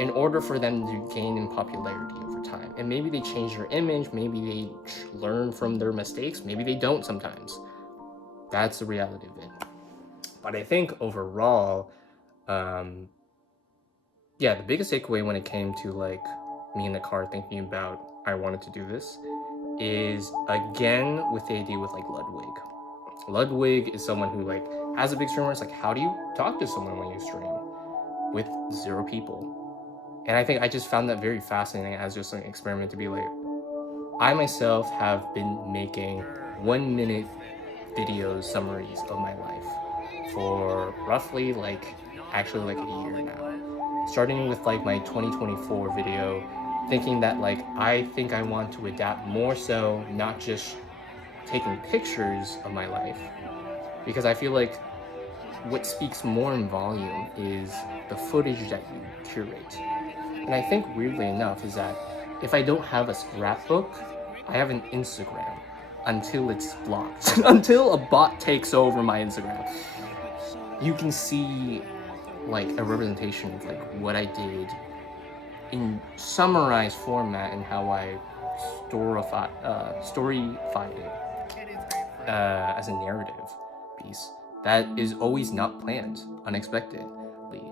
in order for them to gain in popularity over time. And maybe they change their image, maybe they learn from their mistakes, maybe they don't sometimes. That's the reality of it. But I think overall, the biggest takeaway when it came to like me in the car thinking about I wanted to do this is again with the idea with like Ludwig. Ludwig is someone who like has a big streamer. It's like, how do you talk to someone when you stream with 0 people? And I think I just found that very fascinating as just an experiment to be like, I myself have been making 1-minute videos, summaries of my life for roughly like a year now. Starting with like my 2024 video, thinking that like I think I want to adapt more so not just taking pictures of my life, because I feel like what speaks more in volume is the footage that you curate. And I think weirdly enough is that if I don't have a scrapbook, I have an Instagram until it's blocked, until a bot takes over my Instagram. You can see like a representation of like what I did in summarized format and how I storyfied it as a narrative piece that is always not planned, unexpectedly.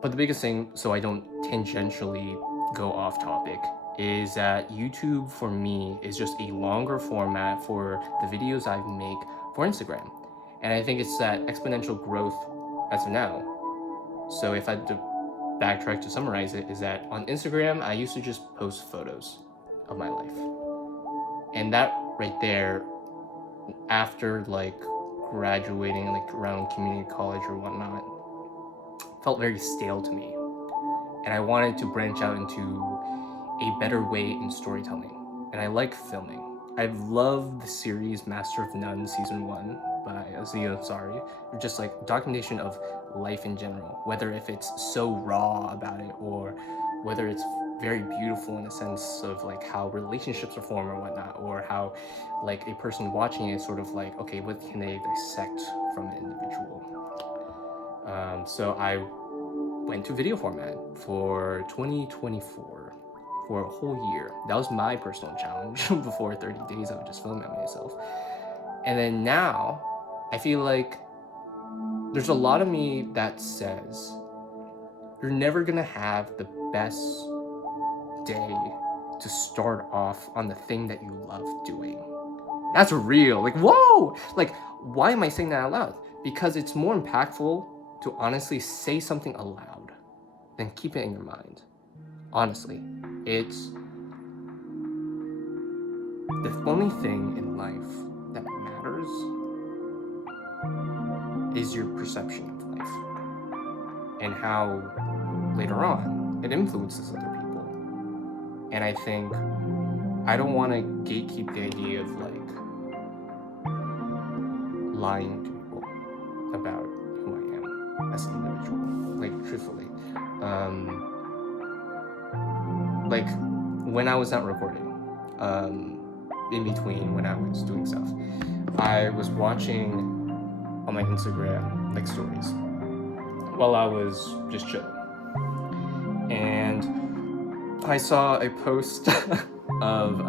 But the biggest thing, so I don't tangentially go off topic, is that YouTube for me is just a longer format for the videos I make for Instagram. And I think it's that exponential growth as of now. So if I had to backtrack to summarize it, is that on Instagram, I used to just post photos of my life. And that right there, after like graduating like around community college or whatnot, felt very stale to me. And I wanted to branch out into a better way in storytelling. And I like filming. I've loved the series Master of None Season 1 by Aziz Ansari. Just like documentation of life in general, whether if it's so raw about it or whether it's very beautiful in a sense of like how relationships are formed or whatnot, or how like a person watching it sort of like, okay, what can they dissect from an individual? So I went to video format for 2024 for a whole year. That was my personal challenge. Before 30 days, I would just film it myself. And then now, I feel like there's a lot of me that says you're never gonna have the best day to start off on the thing that you love doing. That's real. Like, whoa! Like, why am I saying that out loud? Because it's more impactful to honestly say something aloud then keep it in your mind. Honestly, it's the only thing in life that matters is your perception of life and how later on it influences other people. And I think I don't want to gatekeep the idea of like lying to people about who I am as an individual, like truthfully. Like when I was not recording, in between when I was doing stuff, I was watching on my Instagram like stories while I was just chilling, and I saw a post of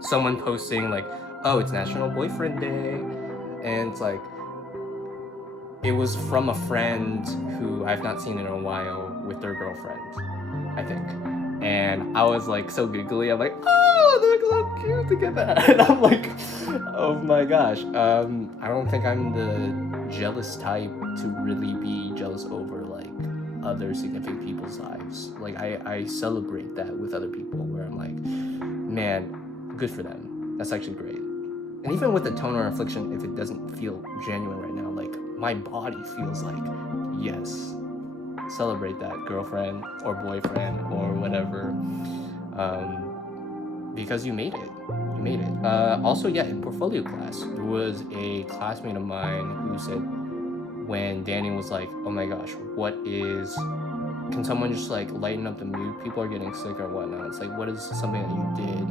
someone posting like, oh, it's National Boyfriend Day, and it's like it was from a friend who I've not seen in a while with their girlfriend, I think. And I was like so giggly. I'm like, oh, they look so cute together. And I'm like, oh my gosh. I don't think I'm the jealous type to really be jealous over like other significant people's lives. Like I celebrate that with other people where I'm like, man, good for them. That's actually great. And even with the tone or inflection, if it doesn't feel genuine right now, like my body feels like, yes, celebrate that, girlfriend or boyfriend or whatever, because you made it. You made it. Also, yeah, in portfolio class, there was a classmate of mine who said when Danny was like, oh my gosh, can someone just like lighten up the mood? People are getting sick or whatnot. It's like, what is something that you did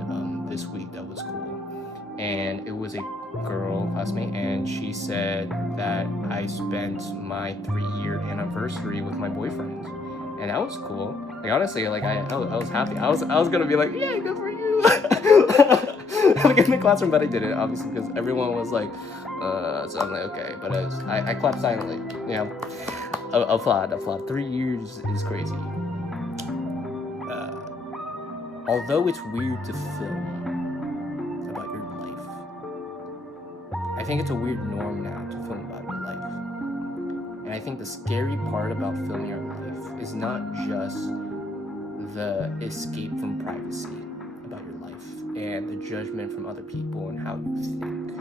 this week that was cool? And it was a girl classmate, and she said that I spent my 3-year anniversary with my boyfriend, and that was cool. Like honestly, like I was happy. I was gonna be like, yeah, good for you, like in the classroom, but I didn't, obviously, because everyone was like, so I'm like, okay, but I clapped silently. You know, applaud. 3 years is crazy. Although it's weird to film about your life, I think it's a weird norm now to film about your life. And I think the scary part about filming your life is not just the escape from privacy about your life and the judgment from other people and how you think.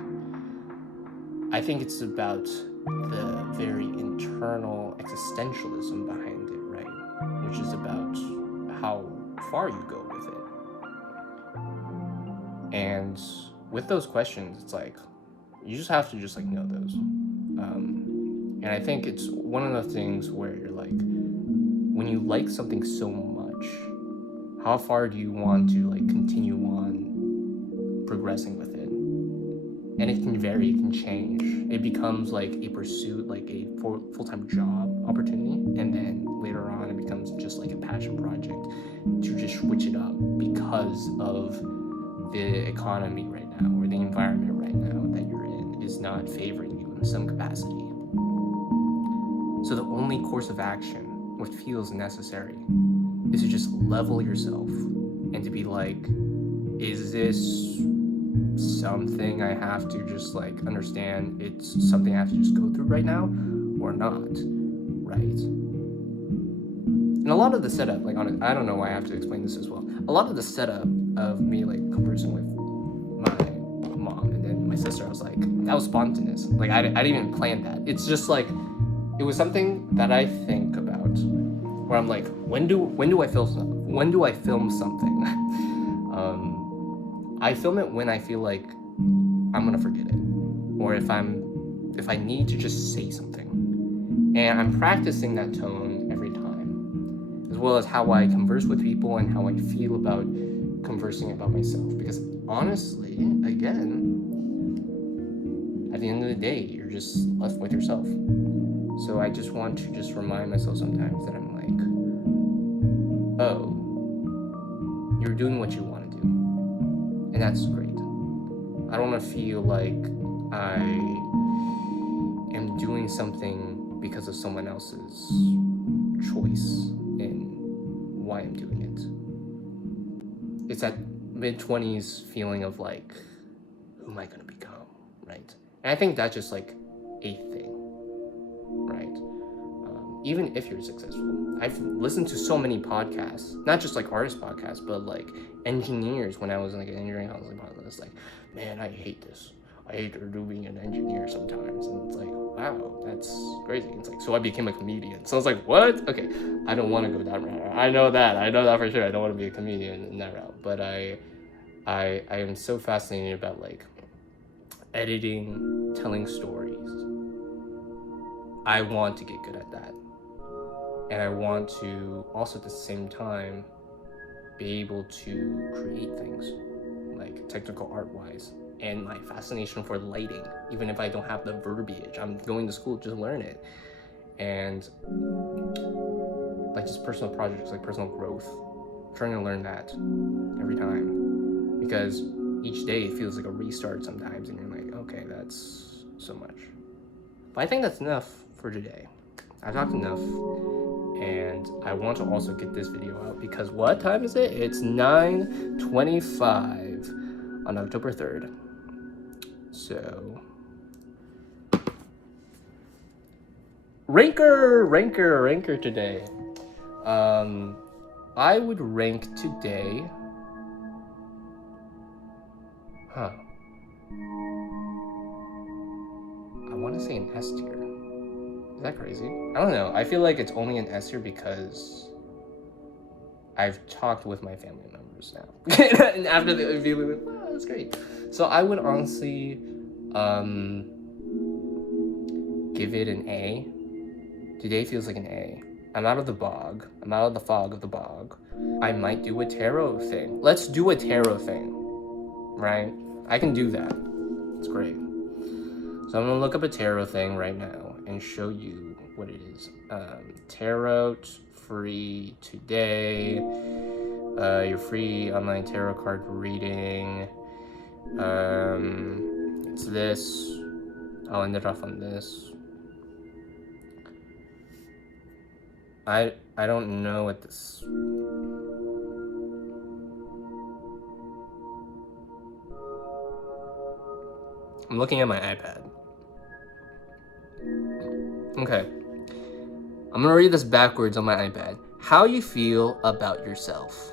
I think it's about the very internal existentialism behind it, right? Which is about how far you go with it. And with those questions, it's like, you just have to just like know those. And I think it's one of the things where you're like, when you like something so much, how far do you want to like continue on progressing with it? And it can vary, it can change. It becomes like a pursuit, like a full-time job opportunity, and then later on it becomes just like a passion project to just switch it up because of the economy right now, or the environment right now that you're in is not favoring you in some capacity. So the only course of action, what feels necessary, is to just level yourself and to be like, is this something I have to just like understand it's something I have to just go through right now or not, right? And a lot of the setup, like I don't know why I have to explain this as well. A lot of the setup of me like conversing with my mom and then my sister, I was like, that was spontaneous. Like I didn't even plan that. It's just like, it was something that I think about where I'm like, when do I film something? I film it when I feel like I'm gonna forget it, or if I need to just say something, and I'm practicing that tone every time, as well as how I converse with people and how I feel about conversing about myself. Because honestly, again, at the end of the day, you're just left with yourself. So I just want to just remind myself sometimes that I'm like, oh, you're doing what you want to do. And that's great. I don't want to feel like I am doing something because of someone else's choice in why I'm doing it. It's that mid-20s feeling of like, who am I going to become, right? And I think that's just like a thing, right? even if you're successful, I've listened to so many podcasts, not just like artist podcasts, but like engineers. When I was in like an engineering counseling podcast, like, man, I hate this. I hate being an engineer sometimes. And it's like, wow, that's crazy. It's like, so I became a comedian. So I was like, what? Okay, I don't want to go that route. I know that for sure. I don't want to be a comedian in that route. But I am so fascinated about like editing, telling stories. I want to get good at that. And I want to also at the same time be able to create things like technical art wise. And my fascination for lighting, even if I don't have the verbiage, I'm going to school to learn it. And like just personal projects, like personal growth, trying to learn that every time, because each day it feels like a restart sometimes, and you're like, okay, that's so much. But I think that's enough for today. I've talked enough, and I want to also get this video out because what time is it? It's 9:25 on October 3rd. So, ranker today. I would rank today. I want to say an S tier. Is that crazy? I don't know. I feel like it's only an S tier because I've talked with my family members now. And after the video, like, wow, that's great. So I would honestly give it an A. Today feels like an A. I'm out of the bog. I'm out of the fog of the bog. I might do a tarot thing. Let's do a tarot thing, right? I can do that. It's great. So I'm gonna look up a tarot thing right now and show you what it is. Tarot free today. Your free online tarot card reading. It's this. I'll end it off on this. I don't know what this. I'm looking at my iPad. Okay. I'm gonna read this backwards on my iPad. How you feel about yourself.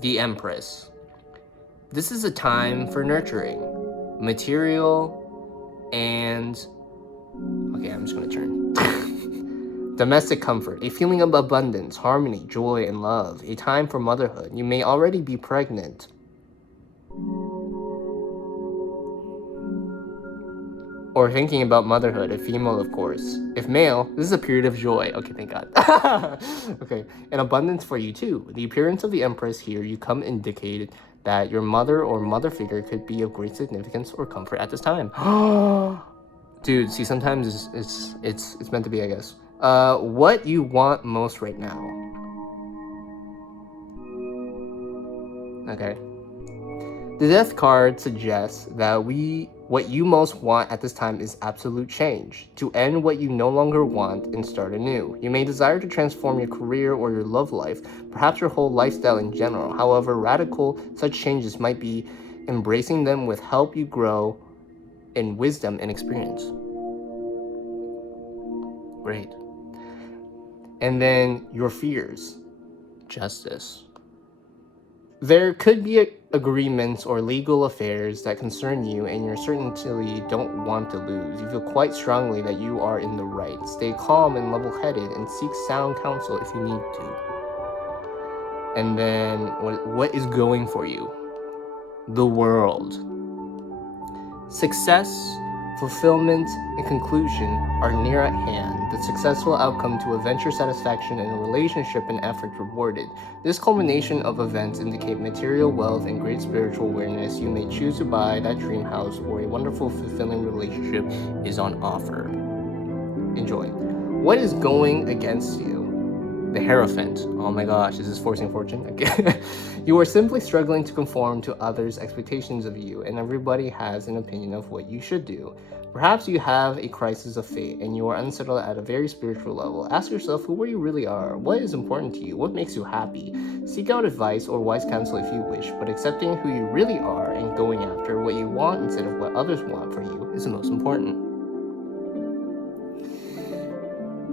The Empress. This is a time for nurturing, material, and... Okay, I'm just gonna turn. Domestic comfort. A feeling of abundance, harmony, joy, and love. A time for motherhood. You may already be pregnant. Or thinking about motherhood, if female, of course. If male, this is a period of joy. Okay, thank God. Okay, an abundance for you too. The appearance of the Empress here, you come indicated that your mother or mother figure could be of great significance or comfort at this time. Dude, see, sometimes it's meant to be, I guess. What you want most right now. Okay. The Death card suggests that what you most want at this time is absolute change, to end what you no longer want and start anew. You may desire to transform your career or your love life, perhaps your whole lifestyle in general. However radical such changes might be, embracing them will help you grow in wisdom and experience. Great. And then your fears. Justice. There could be agreements or legal affairs that concern you and you certainly don't want to lose. You feel quite strongly that you are in the right. Stay calm and level-headed and seek sound counsel if you need to. And then what is going for you? The world. Success, fulfillment, and conclusion are near at hand. The successful outcome to a venture satisfaction in a relationship and effort rewarded. This culmination of events indicate material wealth and great spiritual awareness. You may choose to buy that dream house or a wonderful, fulfilling relationship is on offer. Enjoy. What is going against you? The Hierophant. Oh my gosh, is this forcing fortune? Okay. You are simply struggling to conform to others' expectations of you, and everybody has an opinion of what you should do. Perhaps you have a crisis of faith, and you are unsettled at a very spiritual level. Ask yourself who you really are. What is important to you? What makes you happy? Seek out advice or wise counsel if you wish, but accepting who you really are and going after what you want instead of what others want for you is the most important.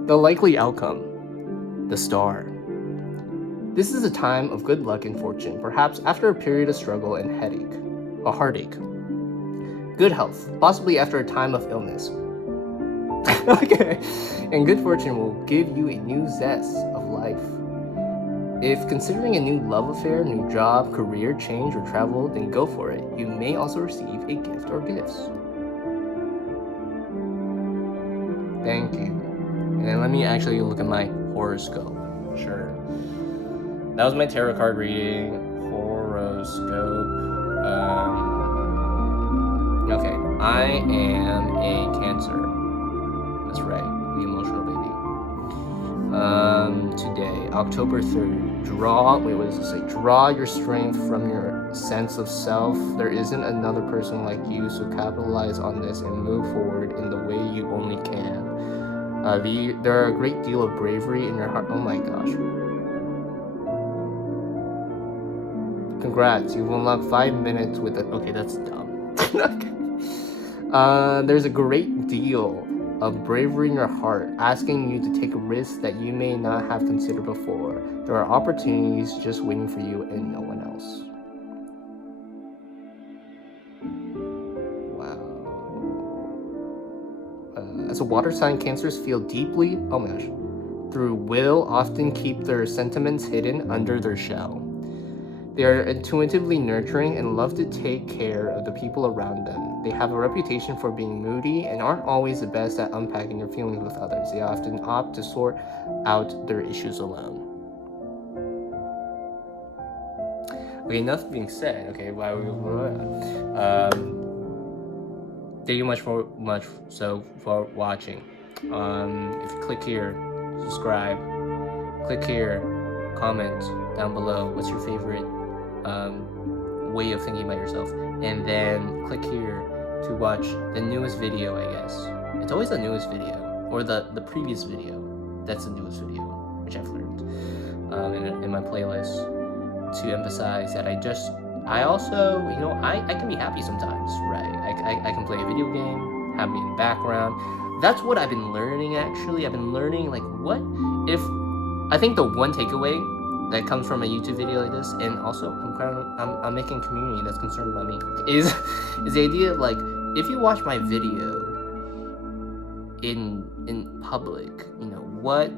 The likely outcome. The star. This is a time of good luck and fortune, perhaps after a period of struggle and heartache. Good health, possibly after a time of illness. Okay. And good fortune will give you a new zest of life. If considering a new love affair, new job, career change, or travel, then go for it. You may also receive a gift or gifts. Thank you. And then let me actually look at my horoscope. Sure. That was my tarot card reading. Horoscope. Okay. I am a Cancer. That's right. The emotional baby. Today, October 3rd. What does it say? Draw your strength from your sense of self. There isn't another person like you, so capitalize on this and move forward in the way you only can. There are a great deal of bravery in your heart. Oh my gosh. Congrats, you've unlocked 5 minutes with it. Okay, that's dumb. Okay. There's a great deal of bravery in your heart, asking you to take risks that you may not have considered before. There are opportunities just waiting for you and no one else. Wow. As a water sign, Cancers feel deeply, oh my gosh, through will often keep their sentiments hidden under their shell. They are intuitively nurturing and love to take care of the people around them. They have a reputation for being moody and aren't always the best at unpacking their feelings with others. They often opt to sort out their issues alone. Okay, enough being said. Okay, thank you much for watching. If you click here, subscribe. Click here, comment down below. What's your favorite way of thinking about yourself? And then click here to watch the newest video, I guess. It's always the newest video, or the previous video. That's the newest video, which I've learned in my playlist, to emphasize that I also, I can be happy sometimes, right? I can play a video game, have me in the background. That's what I've been learning, actually. I've been learning, like, what if, I think the one takeaway that comes from a YouTube video like this, and also I'm making a community that's concerned about me, is the idea of, like, if you watch my video in public, what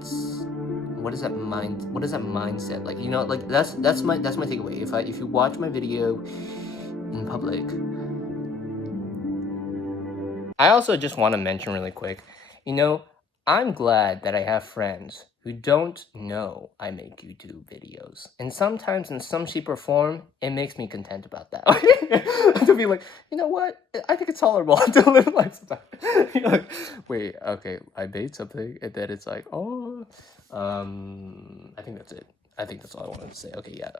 is that mindset like? Like, that's my takeaway. If you watch my video in public, I also just want to mention really quick, I'm glad that I have friends who don't know I make YouTube videos. And sometimes in some shape or form, it makes me content about that. To be like, you know what? I think it's tolerable to live life sometimes. You're like, wait, okay, I made something, and then it's like, oh, I think that's it. I think that's all I wanted to say. Okay, yeah,